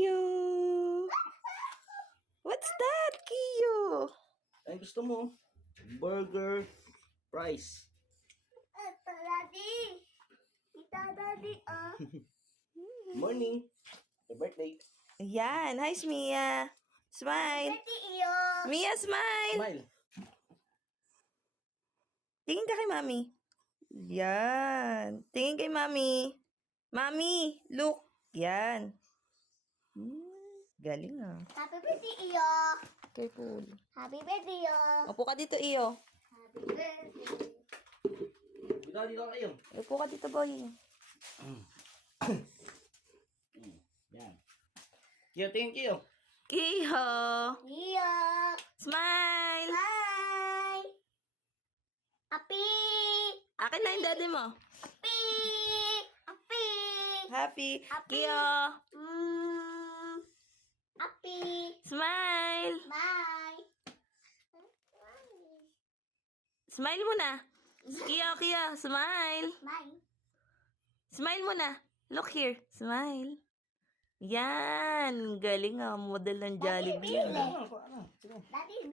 Kiyo! What's that, Kiyo? Ay, gusto mo? Burger, fries. Ito, Daddy. Kita, Daddy, oh. Morning. Happy birthday. Ayan. Hi, Mia. Smile. Daddy, iyo. Mia, smile. Smile. Tingin ka kay Mami. Yan. Tingin kay Mami. Mami, look. Yan. Galing ah. Happy birthday, iyo. Careful. Happy birthday, iyo. Upo ka dito, Iyo. Happy birthday. Dito kayo. Upo ka dito, boy. Yan. Kiyo, tingin Kiyo. Kiyo. Iyo. Smile. Hi. Happy. Akin na yung daddy mo. Happy. Happy. Happy. Happy. Kiyo. Happy. Smile. Bye. Smile muna. Kiyo, Kiyo. Smile. Bye. Smile muna. Look here. Smile. Yan. Galing ah. Model ng Jollibee. Daddy, Yan. Ano? Daddy,